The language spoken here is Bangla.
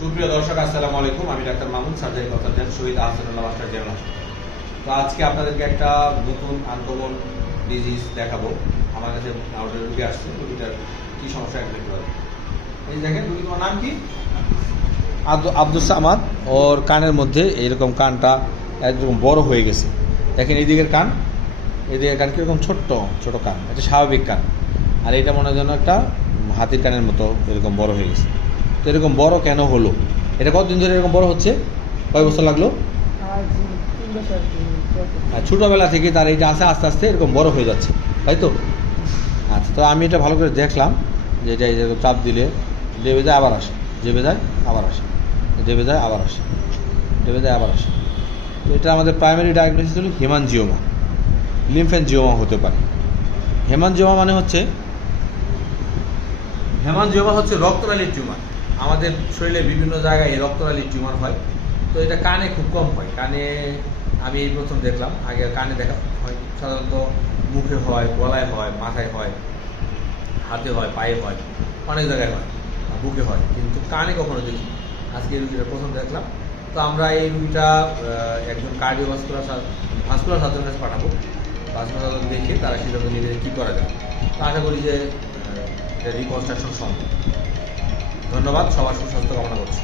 সুপ্রিয় দর্শক, আসসালামু আলাইকুম। আমি ডাক্তার মামুন, সার্জারি কনসালটেন্ট, শহীদ আহসানুল্লাহ মাস্টার জেনারেল হাসপাতাল। তো আজকে আপনাদেরকে একটা নতুন আনকমন ডিজিজ দেখাবো। আমার কাছে রুগী আসছে, রুগীটার কী সমস্যা এক দেখতে পাবেন। এই দেখেন, রুগী তোমার নাম কি? আব্দুল সামাদ। ওর কানের মধ্যে এরকম কানটা একদম বড় হয়ে গেছে। দেখেন এইদিকের কান কীরকম ছোট্ট ছোট কান, এটা স্বাভাবিক কান। আর এটা মনে হয় যেন একটা হাতির কানের মতো এরকম বড় হয়ে গেছে। তো এরকম বড় কেন হলো? এটা কতদিন ধরে এরকম বড় হচ্ছে? কয় বছর লাগলো? ছোটোবেলা থেকে তার এইটা আছে, আস্তে আস্তে এরকম বড় হয়ে যাচ্ছে, তাই তো? আচ্ছা, তো আমি এটা ভালো করে দেখলাম যে এটা এরকম চাপ দিলে দেবে যায় আবার আসে, দেবে যায় আবার আসে, দেবে যায় আবার আসে, দেবে যায় আবার আসে। তো এটা আমাদের প্রাইমারি ডায়াগনোসিস হলো হেমানজিওমা, লিম্ফ্যানজিওমা হতে পারে। হেমানজিওমা হচ্ছে রক্তনালীর টিউমার। আমাদের শরীরে বিভিন্ন জায়গায় এই রক্তনালীর টিউমার হয়। তো এটা কানে খুব কম হয়। কানে আমি এই প্রথম দেখলাম। আগে কানে দেখা হয় সাধারণত মুখে হয়, গলায় হয়, মাথায় হয়, হাতে হয়, পায়ে হয়, অনেক জায়গায় হয়, বুকে হয়, কিন্তু কানে কখনো দেখি। আজকে এই রুগীটা প্রথম দেখলাম। তো আমরা এই রুগীটা একজন ভাস্কুলার সার্জনের কাছে পাঠাবো। ভাস্কুলার সার্জন দেখে তারা সিদ্ধান্ত নেবে কী করা যায়। তো আশা করি যে রিকনস্ট্রাকশন সম্ভব। ধন্যবাদ, সবার সুস্বাস্থ্য কামনা করছি।